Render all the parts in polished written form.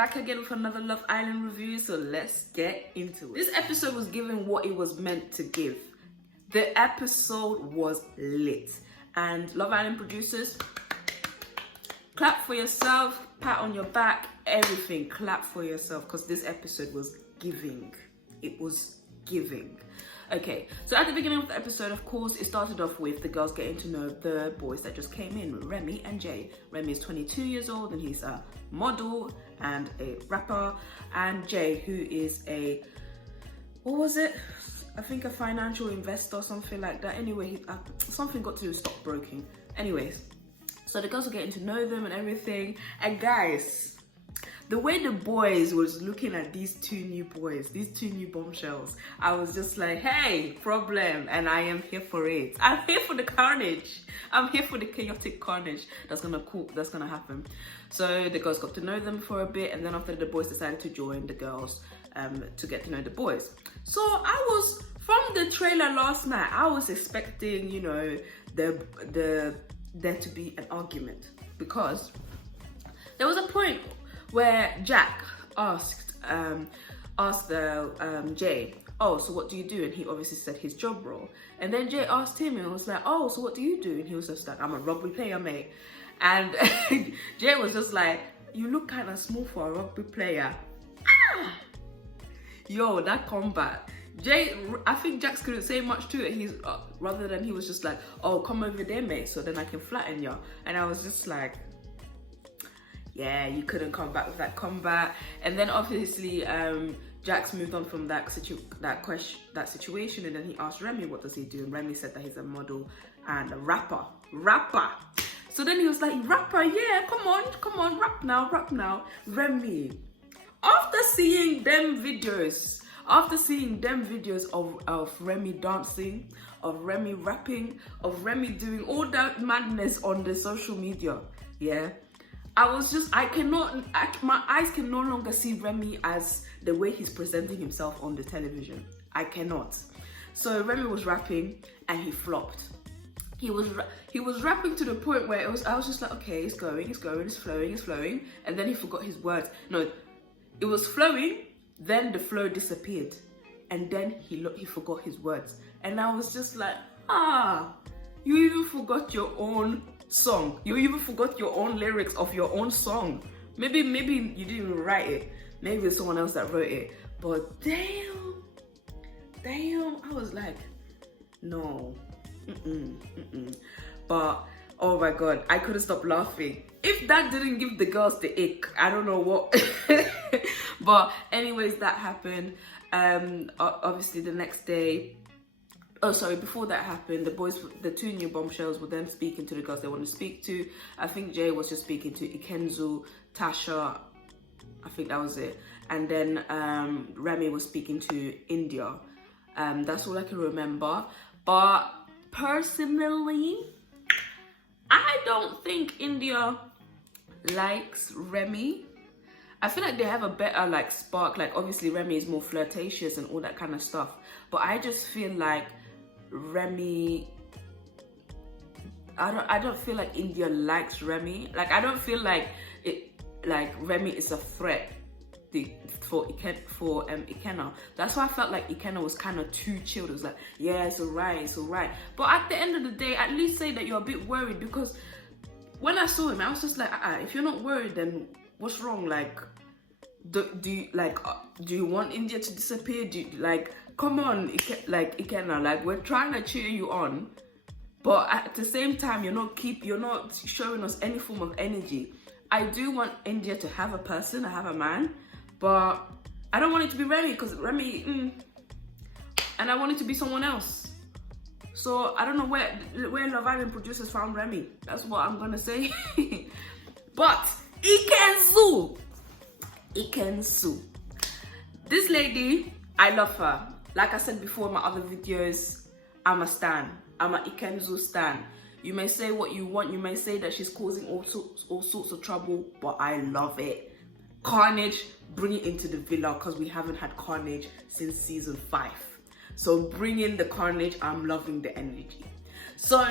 back again with another Love Island review, so let's get into it. This episode was given what it was meant to give. The episode was lit. And Love Island producers, clap for yourself, pat on your back, everything. Clap for yourself, because this episode was giving. It was giving. Okay, so at the beginning of the episode, of course, it started off with the girls getting to know the boys that just came in, Remi and Jay. Remi is 22 years old and he's a model and a rapper. And Jay, who is a, what was it? I think a financial investor, something like that. Anyway, something got to do with stockbroking. Anyways, so the girls are getting to know them and everything. And guys, the way the boys was looking at these two new boys, these two new bombshells, I was just like, hey, problem, and I am here for it. I'm here for the carnage. I'm here for the chaotic carnage that's gonna happen. So the girls got to know them for a bit, and then after the boys decided to join the girls to get to know the boys. So I was, from the trailer last night, I was expecting, you know, there to be an argument, because there was a point where Jack asked Jay, oh, so what do you do? And he obviously said his job role. And then Jay asked him and was like, oh, so what do you do? And he was just like, I'm a rugby player, mate. And Jay was just like, you look kind of small for a rugby player. Ah! Yo, that combat. Jay, I think Jax couldn't say much to it. He's rather than he was just like, oh, come over there, mate, so then I can flatten you. And I was just like, yeah, you couldn't come back with that combat. And then obviously Jax moved on from that situation, and then he asked Remi, what does he do? And Remi said that he's a model and a rapper. So then he was like, rapper, yeah, come on, rap now. Remi, after seeing them videos of Remi dancing, of Remi rapping, of Remi doing all that madness on the social media, yeah, I was just, my eyes can no longer see Remi as the way he's presenting himself on the television. I cannot. So Remi was rapping and he flopped. He was rapping to the point where I was just like, okay, it's flowing. And then he forgot his words. No, it was flowing, then the flow disappeared. And then he forgot his words. And I was just like, you even forgot your own song. You even forgot your own lyrics of your own song. Maybe you didn't even write it. Maybe it's someone else that wrote it. But damn, I was like, no, But oh my god, I couldn't stop laughing. If that didn't give the girls the ick, I don't know what. But anyways, that happened. Obviously the next day, before that happened, the two new bombshells were then speaking to the girls they want to speak to. I think Jay was just speaking to Ekin-Su, Tasha, I think that was it. And then Remi was speaking to Indiyah. That's all I can remember. But personally, I don't think Indiyah likes Remi. I feel like they have a better spark. Obviously Remi is more flirtatious and all that kind of stuff. But I just feel like Remi, I don't feel like Indiyah likes Remi. I don't feel like Remi is a threat for Ikenna. That's why I felt like Ikenna was kind of too chilled. It was like, yeah, it's alright. But at the end of the day, at least say that you're a bit worried, because when I saw him, I was just like, if you're not worried, then what's wrong? Do you want Indiyah to disappear? Come on, Ikenna, we're trying to cheer you on, but at the same time, you're not showing us any form of energy. I do want Indiyah to have a person, have a man, but I don't want it to be Remi, because Remi, and I want it to be someone else. So I don't know where Love Island producers found Remi. That's what I'm gonna say. But Ekin-Su, this lady, I love her. Like I said before in my other videos, I'm a stan. I'm an Ekin-Su stan. You may say what you want. You may say that she's causing all sorts of trouble, but I love it. Carnage, bring it into the villa, because we haven't had Carnage since season 5. So bring in the Carnage. I'm loving the energy. So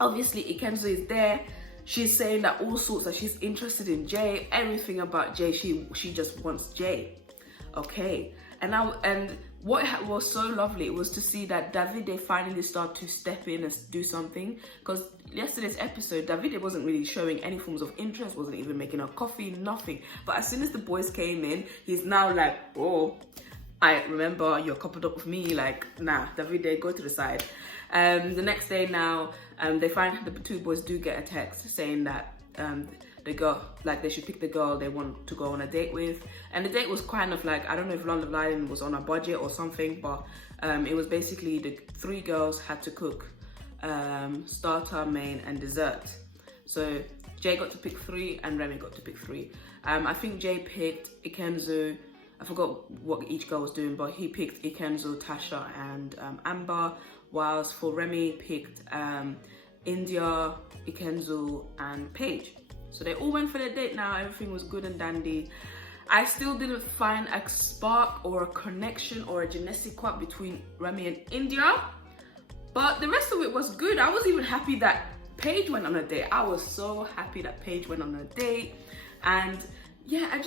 obviously Ekin-Su is there. she's saying that all sorts, that she's interested in Jay, everything about Jay, she just wants Jay. Okay, and what was so lovely was to see that Davide finally start to step in and do something, because yesterday's episode, Davide wasn't really showing any forms of interest, wasn't even making a coffee, nothing. But as soon as the boys came in, he's now like, oh, I remember you're coupled up with me, like, nah, Davide, go to the side. The next day now, they find the two boys do get a text saying that the girl, like, they should pick the girl they want to go on a date with. And the date was kind of like, I don't know if Love Island was on a budget or something, but it was basically the 3 girls had to cook starter, main and dessert. So Jay got to pick 3 and Remi got to pick 3. I think Jay picked Ekin-Su. I forgot what each girl was doing, but he picked Ekin-Su, Tasha and Amber, whilst for Remi picked Indiyah, Ekin-Su and Paige. So they all went for their date now, everything was good and dandy. I still didn't find a spark or a connection or a je ne sais quoi between Remi and Indiyah, but the rest of it was good. I was even happy that Paige went on a date. I was so happy that Paige went on a date. And yeah,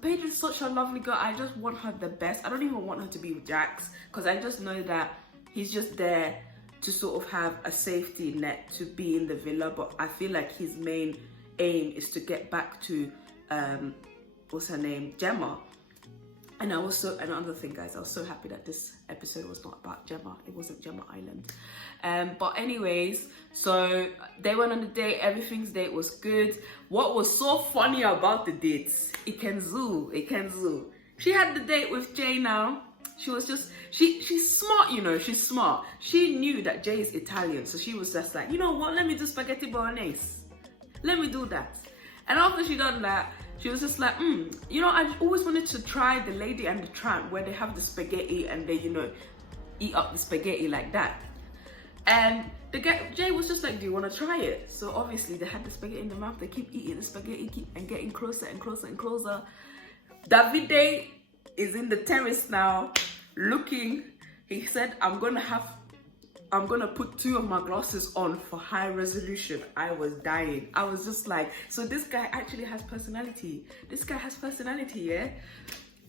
Paige is such a lovely girl. I just want her the best. I don't even want her to be with Jax, because I just know that he's just there to sort of have a safety net to be in the villa. But I feel like his main aim is to get back to what's her name, Gemma. And another thing, guys, I was so happy that this episode was not about Gemma. It wasn't Gemma Island. But anyways, so they went on the date. Everything's date was good. What was so funny about the dates, Ekin-Su, she had the date with Jay now. She was just, she's smart, you know, she's smart. She knew that Jay is Italian, so she was just like, you know what, let me do spaghetti bolognese. Let me do that. And after she done that, she was just like, you know, I always wanted to try the Lady and the Tramp, where they have the spaghetti and they, you know, eat up the spaghetti like that. And Jay was just like, do you want to try it? So obviously they had the spaghetti in the mouth. They keep eating the spaghetti and getting closer and closer and closer. Davide is in the terrace now, looking. He said, I'm gonna put 2 of my glasses on for high resolution. I was dying. I was just like, so this guy actually has personality. This guy has personality, yeah?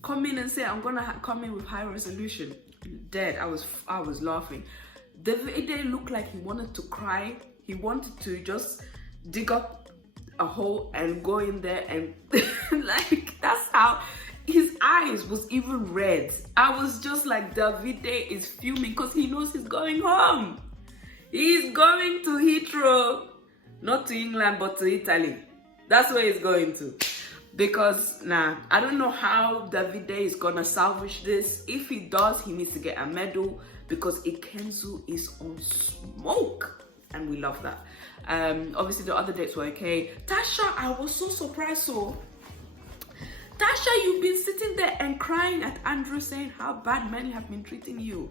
Come in and say, I'm gonna come in with high resolution. Dead. I was laughing. Davide looked like he wanted to cry. He wanted to just dig up a hole and go in there and like, that's how his eyes was even red. I was just like, Davide is fuming because he knows he's going home. He's going to Heathrow, not to England, but to Italy. That's where he's going to. Because, I don't know how Davide is gonna salvage this. If he does, he needs to get a medal, because Ekin-Su is on smoke. And we love that. Obviously, the other dates were okay. Tasha, I was so surprised. So, Tasha, you've been sitting there and crying at Andrew, saying how bad men have been treating you.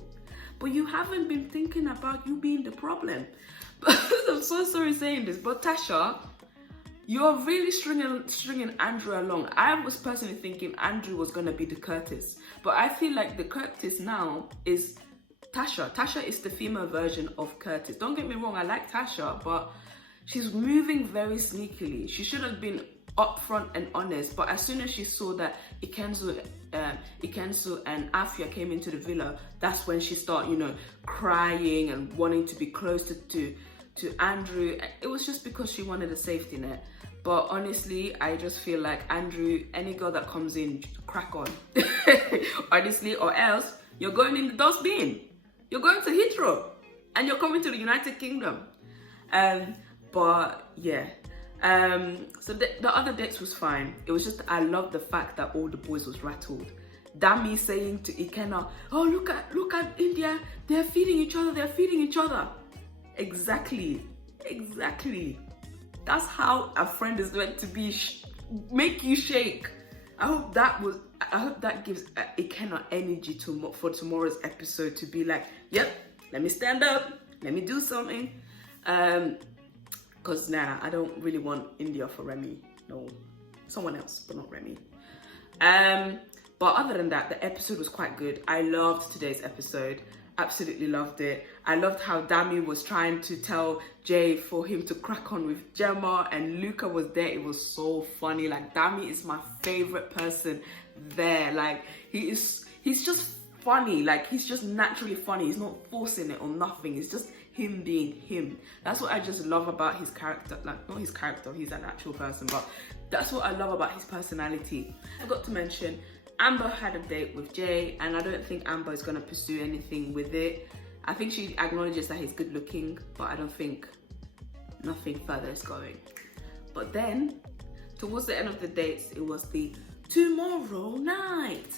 But you haven't been thinking about you being the problem. I'm so sorry saying this, but Tasha, you're really stringing Andrew along. I was personally thinking Andrew was going to be the Curtis. But I feel like the Curtis now is Tasha. Tasha is the female version of Curtis. Don't get me wrong, I like Tasha, but she's moving very sneakily. She should have been upfront and honest, but as soon as she saw that Ekin-Su and Afia came into the villa, that's when she started, you know, crying and wanting to be closer to Andrew. It was just because she wanted a safety net. But honestly, I just feel like Andrew, any girl that comes in, crack on. Honestly, or else you're going in the dustbin. You're going to Heathrow and you're coming to the United Kingdom. But yeah. So the other dates was fine. It was just, I love the fact that all the boys was rattled. Dami saying to Ikenna, oh, look at Indiyah, they're feeding each other. Exactly. That's how a friend is meant to be, make you shake. I hope that gives Ikenna energy for tomorrow's episode, to be like, yep, let me stand up, let me do something. Because I don't really want Indiyah for Remi. No, someone else, but not Remi. But other than that, the episode was quite good. I loved today's episode. Absolutely loved it. I loved how Dami was trying to tell Jay for him to crack on with Gemma, and Luca was there. It was so funny. Like, Dami is my favorite person there. Like, he's just funny. Like, he's just naturally funny. He's not forcing it or nothing. It's just him being him. That's what I just love about his character. Like, not his character, he's an actual person, but that's what I love about his personality. I forgot to mention, Amber had a date with Jay, and I don't think Amber is going to pursue anything with it. I think she acknowledges that he's good looking, but I don't think nothing further is going. But then, towards the end of the dates, it was the tomorrow night,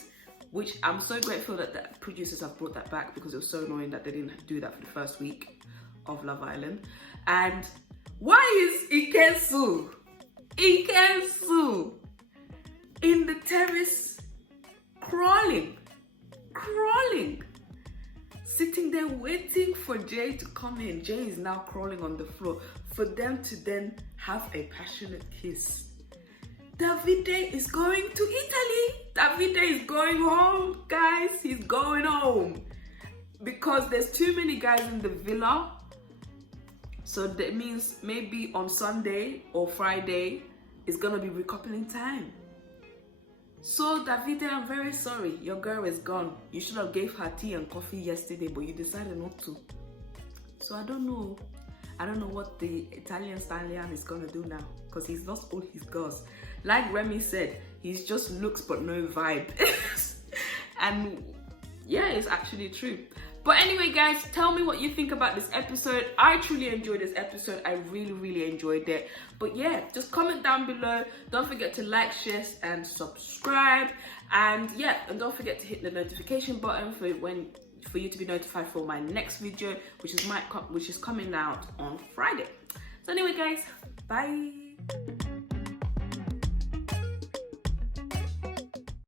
which I'm so grateful that the producers have brought that back, because it was so annoying that they didn't do that for the first week of Love Island. And why is Ekin-Su in the terrace crawling, sitting there waiting for Jay to come in? Jay is now crawling on the floor for them to then have a passionate kiss. Davide is going to Italy. Davide is going home, guys. He's going home because there's too many guys in the villa. So that means maybe on Sunday or Friday is gonna be recoupling time. So Davide, I'm very sorry, your girl is gone. You should have gave her tea and coffee yesterday, but you decided not to. So I don't know what the Italian stallion is gonna do now, because he's lost all his girls. Like Remi said, he's just looks but no vibe. And yeah, it's actually true. But anyway, guys, tell me what you think about this episode. I truly enjoyed this episode. I really enjoyed it. But yeah, just comment down below. Don't forget to like, share, and subscribe. And yeah, and don't forget to hit the notification button for you to be notified for my next video, which is coming out on Friday. So anyway, guys, bye.